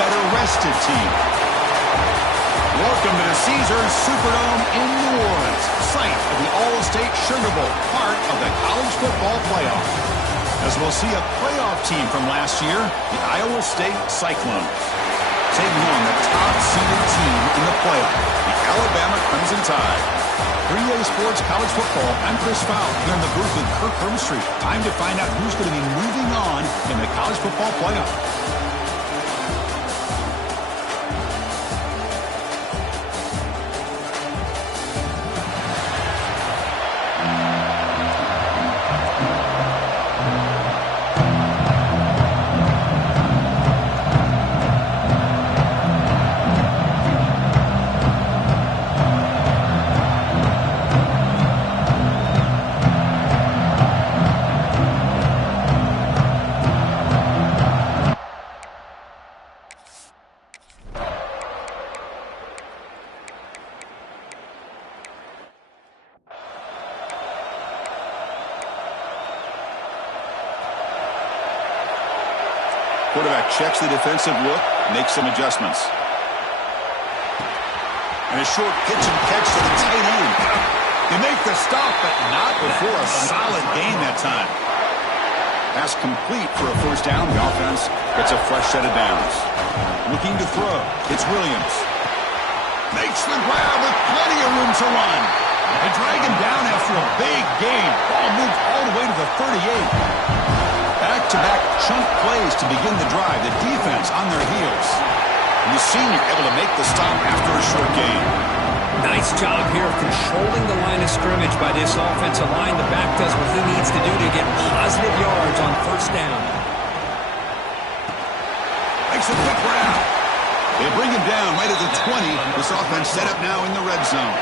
better rested team. Welcome to the Caesars Superdome in New Orleans, site of the All-State Sugar Bowl, part of the college football playoff. As we'll see a playoff team from last year, the Iowa State Cyclones, taking on the top-seeded team in the playoff, the Alabama Crimson Tide. 3A Sports College Football, I'm Chris Fowle, here in the booth with Kirk Herbstreit. Time to find out who's going to be moving on in the college football playoff. Quarterback checks the defensive look, makes some adjustments. And a short pitch and catch to the tight end. They make the stop, but not before a solid gain that time. Pass complete for a first down. The offense gets a fresh set of downs. Looking to throw. It's Williams. Makes the grab with plenty of room to run. They drag him down after a big gain. Ball moved all the way to the 38. Back-to-back chunk plays to begin the drive. The defense on their heels. And the senior able to make the stop after a short gain. Nice job here of controlling the line of scrimmage by this offensive line. The back does what he needs to do to get positive yards on first down. Makes a quick route. They bring him down right at the 20. This offense set up now in the red zone.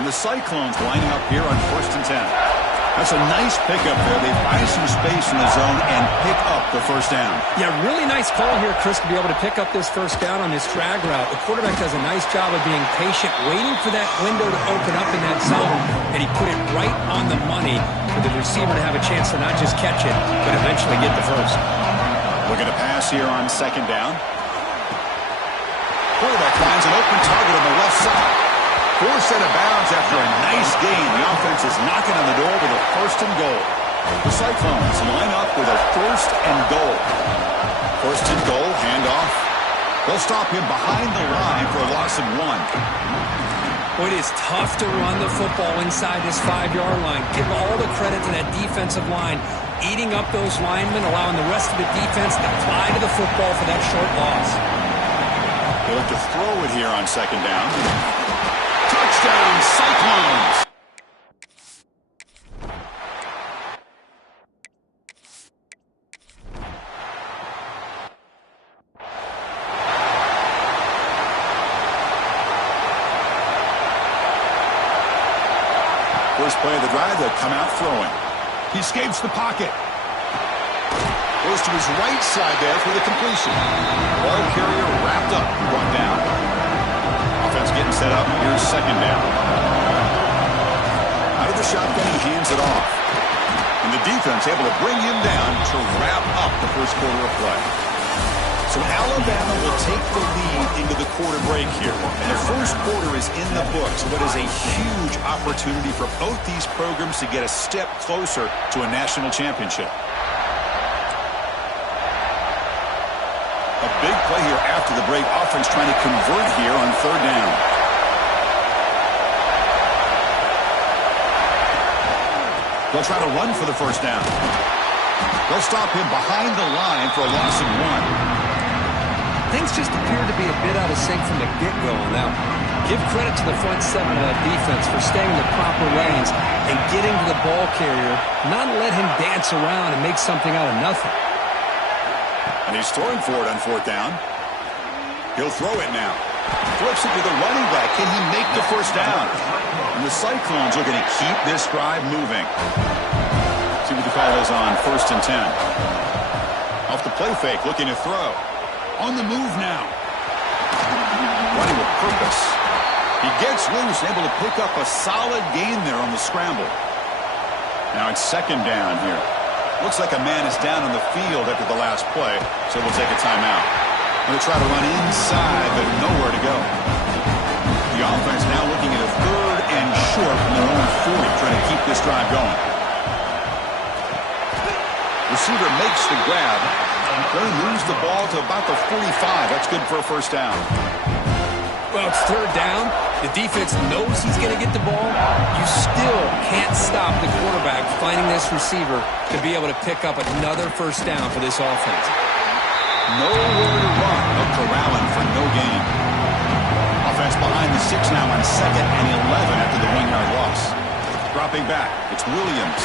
And the Cyclones lining up here on 1st and 10. That's a nice pickup there. They buy some space in the zone and pick up the first down. Yeah, really nice call here, Chris, to be able to pick up this first down on this drag route. The quarterback does a nice job of being patient, waiting for that window to open up in that zone, and he put it right on the money for the receiver to have a chance to not just catch it, but eventually get the first. Looking to pass here on 2nd down. Quarterback finds an open target on the left side. Forced out of bounds after a nice gain. The offense is knocking on the door with a 1st and goal. The Cyclones line up with a 1st and goal. 1st and goal, handoff. They'll stop him behind the line for a loss of 1. Well, it is tough to run the football inside this 5-yard line. Give all the credit to that defensive line, eating up those linemen, allowing the rest of the defense to fly to the football for that short loss. They look to throw it here on 2nd down. Touchdown, Cyclones! First play of the drive, they'll come out throwing. He escapes the pocket. Goes to his right side there for the completion. Ball carrier wrapped up and brought down. Offense getting set up. Here's 2nd down. Out of the shotgun, he hands it off. And the defense able to bring him down to wrap up the first quarter of play. So Alabama will take the lead into the quarter break here. And the first quarter is in the books. What is a huge opportunity for both these programs to get a step closer to a national championship. A big play here after the break. Offense trying to convert here on 3rd down. They'll try to run for the first down. They'll stop him behind the line for a loss of 1. Things just appear to be a bit out of sync from the get-go on that one. Give credit to the front 7 of that defense for staying in the proper lanes and getting to the ball carrier, not let him dance around and make something out of nothing. And he's throwing for it on 4th down. He'll throw it now. Flips it to the running back. Can he make the first down? And the Cyclones are going to keep this drive moving. See what the call is on 1st and 10. Off the play fake, looking to throw. On the move now. Running with purpose. He gets loose, able to pick up a solid gain there on the scramble. Now it's 2nd down here. Looks like a man is down on the field after the last play, so we'll take a timeout. Going to try to run inside, but nowhere to go. The offense now looking at a 3rd and short from their own 40, trying to keep this drive going. Receiver makes the grab. They moves the ball to about the 45. That's good for a first down. Well, it's 3rd down. The defense knows he's going to get the ball. You still can't stop the quarterback finding this receiver to be able to pick up another first down for this offense. Nowhere to run. They'll corral him for no gain. Offense behind the 6 now on 2nd and 11 after the 1-yard loss. Dropping back, it's Williams.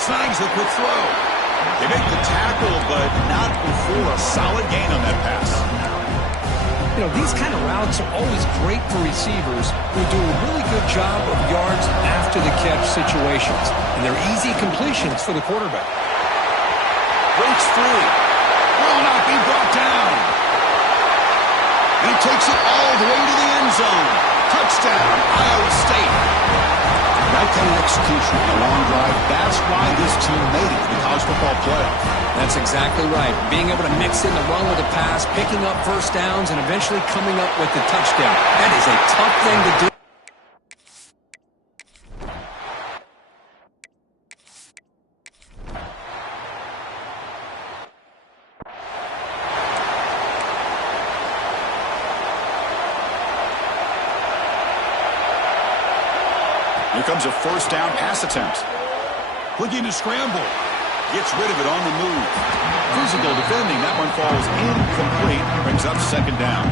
Snags the quick throw. They make the tackle, but not before a solid gain on that pass. You know, these kind of routes are always great for receivers who do a really good job of yards after the catch situations. And they're easy completions for the quarterback. Breaks free. Will not be brought down. And he takes it all the way to the end zone. Touchdown, Iowa State. That kind of execution on a long drive, that's why this team made it to the college football playoff. That's exactly right. Being able to mix in the run with the pass, picking up first downs, and eventually coming up with the touchdown. That is a tough thing to do. Here comes a first down pass attempt. Looking to scramble. Gets rid of it on the move. Physical defending. That one falls incomplete. Brings up 2nd down.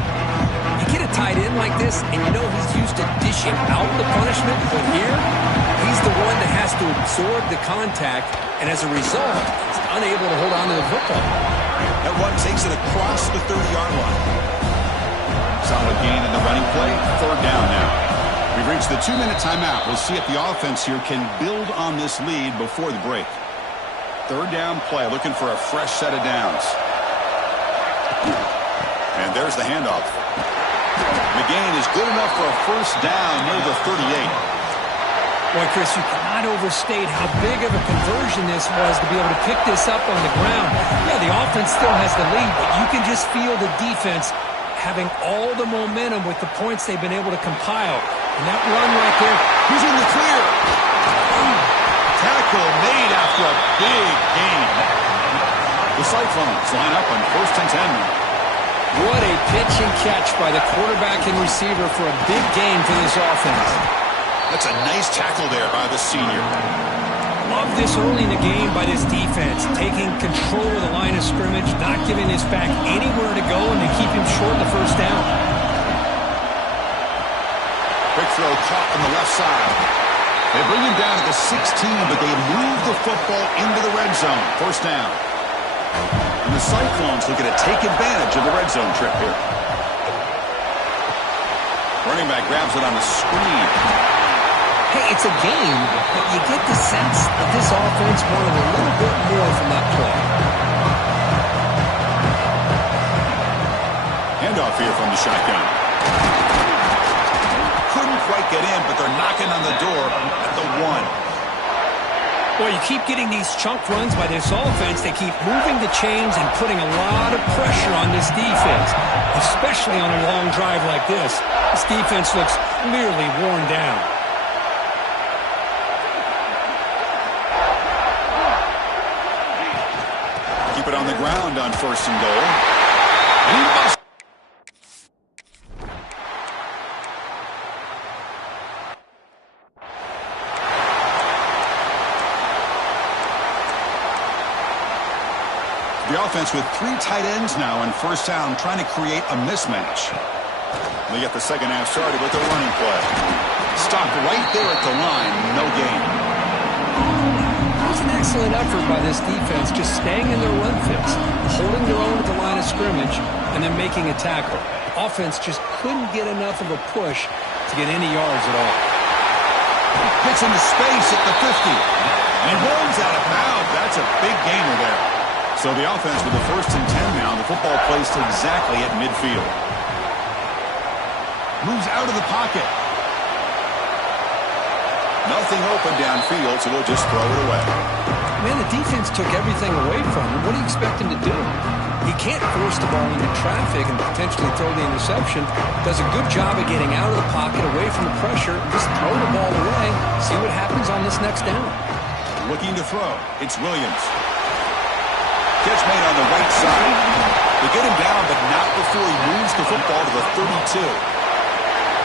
You get a tight end like this, and you know he's used to dishing out the punishment, but here, he's the one that has to absorb the contact, and as a result, he's unable to hold on to the football. That one takes it across the 30-yard line. Solid gain in the running play. 3rd down now. We've reached the 2-minute timeout. We'll see if the offense here can build on this lead before the break. 3rd down play, looking for a fresh set of downs. And there's the handoff. The gain is good enough for a first down near the 38. Boy, Chris, you cannot overstate how big of a conversion this was to be able to pick this up on the ground. Yeah, the offense still has the lead, but you can just feel the defense having all the momentum with the points they've been able to compile. And that run right there, he's in the clear. Tackle made after a big gain. The Cyclones line up on 1st and 10 now. What a pitch and catch by the quarterback and receiver for a big gain for this offense. That's a nice tackle there by the senior. Love this early in the game by this defense, taking control of the line of scrimmage, not giving this back anywhere to go, and they keep him short of the first down. Quick throw caught on the left side. They bring him down to the 16, but they move the football into the red zone. First down. And the Cyclones looking to take advantage of the red zone trip here. Running back grabs it on the screen. Hey, it's a game, but you get the sense that this offense wanted a little bit more from that play. Handoff here from the shotgun. Couldn't quite get in, but they're knocking on the door at the 1. Well, you keep getting these chunk runs by this offense. They keep moving the chains and putting a lot of pressure on this defense, especially on a long drive like this. This defense looks clearly worn down. Keep it on the ground on 1st and goal. And he must. The offense with 3 tight ends now on 1st down, trying to create a mismatch. They get the second half started with a running play. Stopped right there at the line, no gain. It was an excellent effort by this defense, just staying in their run fits, holding their own at the line of scrimmage, and then making a tackle. Offense just couldn't get enough of a push to get any yards at all. Gets into space at the 50. And runs out of bounds. That's a big gainer there. So the offense with the 1st and 10 now. The football placed exactly at midfield. Moves out of the pocket. Nothing open downfield, so they'll just throw it away. Man, the defense took everything away from him. What do you expect him to do? He can't force the ball into traffic and potentially throw the interception. Does a good job of getting out of the pocket, away from the pressure, and just throw the ball away. See what happens on this next down. Looking to throw. It's Williams. Catch made on the right side. They get him down, but not before he moves the football to the 32.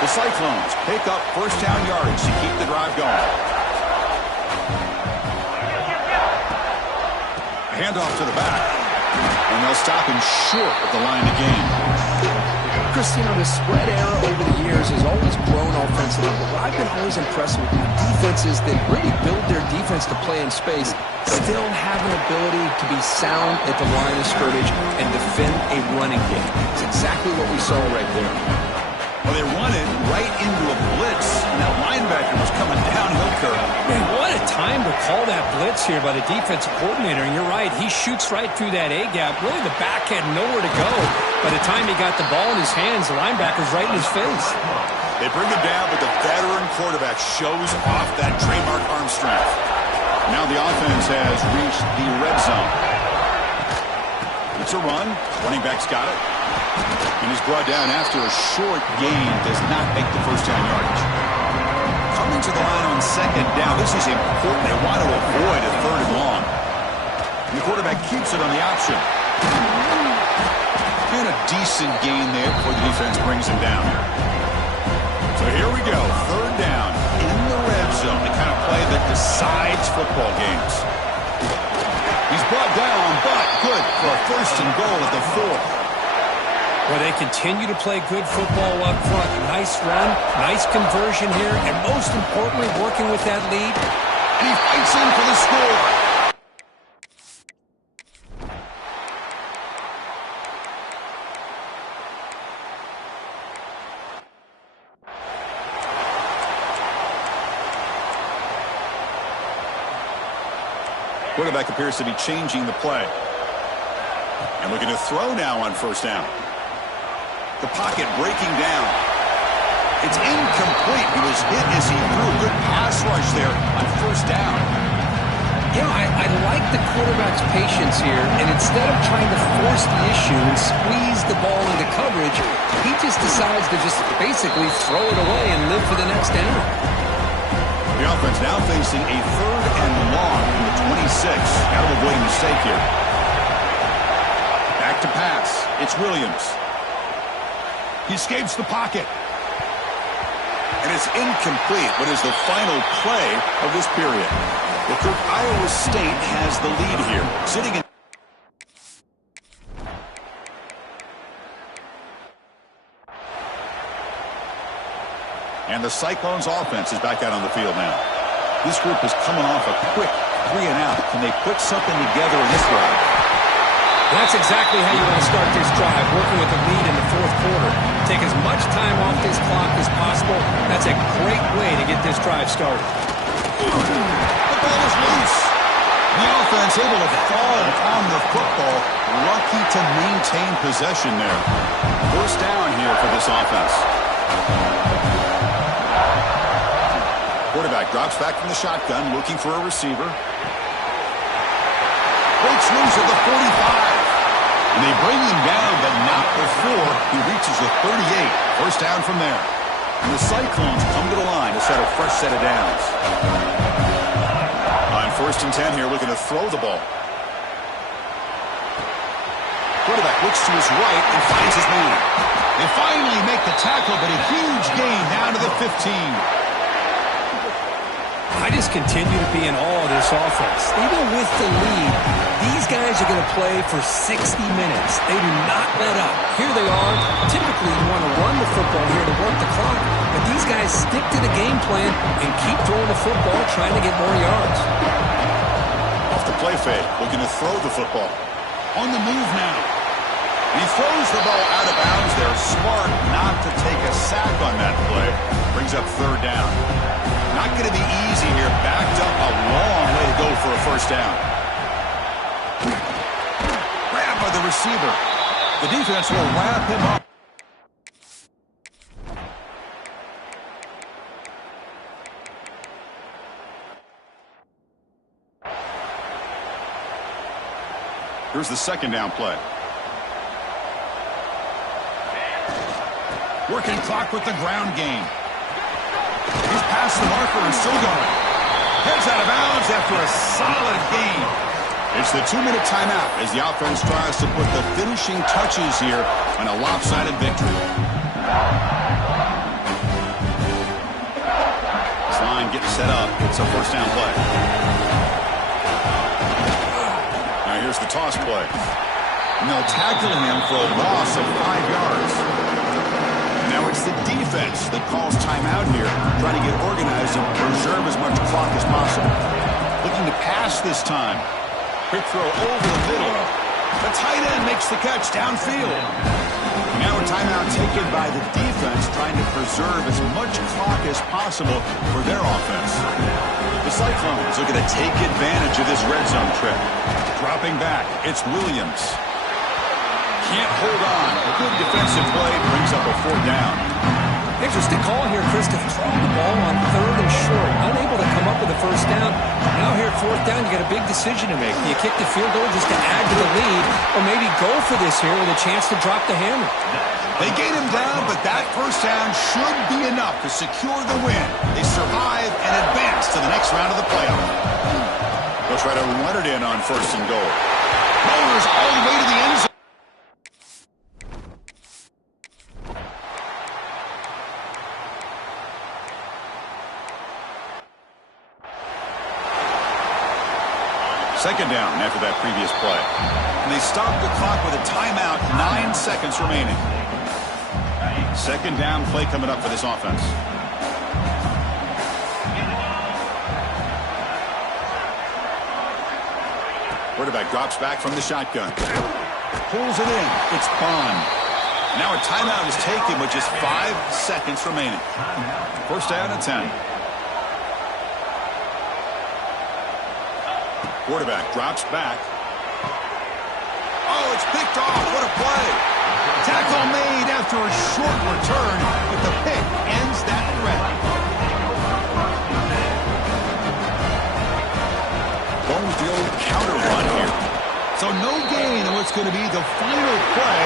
The Cyclones pick up first down yardage to keep the drive going. A handoff to the back, and they'll stop him short of the line of game. Chris, you know, the spread era over the years has always grown offensively, but what I've been always impressed with are defenses that really build their defense to play in space, still have an ability to be sound at the line of scrimmage and defend a running game. It's exactly what we saw right there. Well, they run it right into a blitz, and that linebacker was coming downhill curve. Man, what a time to call that blitz here by the defensive coordinator. And you're right, he shoots right through that A-gap. Really, the back had nowhere to go. By the time he got the ball in his hands, the linebacker's right in his face. They bring him down, but the veteran quarterback shows off that trademark arm strength. Now the offense has reached the red zone. It's a run. Running back's got it. And he's brought down after a short gain. Does not make the first down yardage. Coming to the line on second down. This is important. They want to avoid a third and long. And the quarterback keeps it on the option. And a decent gain there before the defense brings him down. So here we go. Third down in the red zone. The kind of play that decides football games. He's brought down, but good for a first and goal at the 4. Well, they continue to play good football up front. Nice run, nice conversion here, and most importantly, working with that lead. And he fights in for the score. Quarterback appears to be changing the play. And looking to throw now on first down. The pocket breaking down. It's incomplete. He was hit as he threw a good pass rush there on first down. You know, I like the quarterback's patience here, and instead of trying to force the issue and squeeze the ball into coverage, he just decides to just basically throw it away and live for the next down. The offense now facing a third and long from the 26. Got to avoid a mistake here. Back to pass. It's Williams. He escapes the pocket. And it's incomplete. What is the final play of this period? Well, Kirk, Iowa State has the lead here. Sitting in. And the Cyclones offense is back out on the field now. This group is coming off a quick 3-and-out. Can they put something together in this drive? That's exactly how you want to start this drive, working with the lead in the fourth quarter. Take as much time off this clock as possible. That's a great way to get this drive started. The ball is loose. The offense able to fall on the football. Lucky to maintain possession there. First down here for this offense. Quarterback drops back from the shotgun, looking for a receiver. Breaks loose at the 45. And they bring him down, but not before he reaches the 38. First down from there. And the Cyclones come to the line to set a fresh set of downs. On first and 10 here, looking to throw the ball. Quarterback looks to his right and finds his man. They finally make the tackle, but a huge gain down to the 15. I just continue to be in awe of this offense. Even with the lead, these guys are going to play for 60 minutes. They do not let up. Here they are. Typically, you want to run the football here to work the clock, but these guys stick to the game plan and keep throwing the football, trying to get more yards. Off the play fake, looking to throw the football. On the move now. He throws the ball out of bounds there. Smart not to take a sack on that play. Brings up third down. Not going to be easy here. Backed up a long way to go for a first down. Grabbed by the receiver. The defense will wrap him up. Here's the second down play. Working clock with the ground game. He's past the marker and still going. Heads out of bounds after a solid gain. It's the 2-minute timeout as the offense tries to put the finishing touches here on a lopsided victory. This line getting set up. It's a first down play. Now here's the toss play. And they'll tackle him for a loss of 5 yards. Now it's the defense that calls timeout here, trying to get organized and preserve as much clock as possible. Looking to pass this time. Quick throw over the middle. The tight end makes the catch downfield. Now a timeout taken by the defense, trying to preserve as much clock as possible for their offense. The Cyclones looking to take advantage of this red zone trip. Dropping back, it's Williams. Can't hold on. A good defensive play brings up a 4th down. Interesting call here, Chris, to throw the ball on 3rd and short. Unable to come up with a first down. Now here at 4th down, you got a big decision to make. Do you kick the field goal just to add to the lead, or maybe go for this here with a chance to drop the hammer? They gain him down, but that first down should be enough to secure the win. They survive and advance to the next round of the playoff. They'll try to run it in on 1st and goal. Rollers all the way to the end zone. Second down after that previous play. And they stop the clock with a timeout, 9 seconds remaining. Second down play coming up for this offense. Quarterback drops back from the shotgun. Pulls it in. It's Bond. Now a timeout is taken with just 5 seconds remaining. First down at 10. Quarterback drops back. Oh, it's picked off. What a play. Tackle made after a short return, but the pick ends that threat. Going with the old counter run here. So no gain on what's going to be the final play.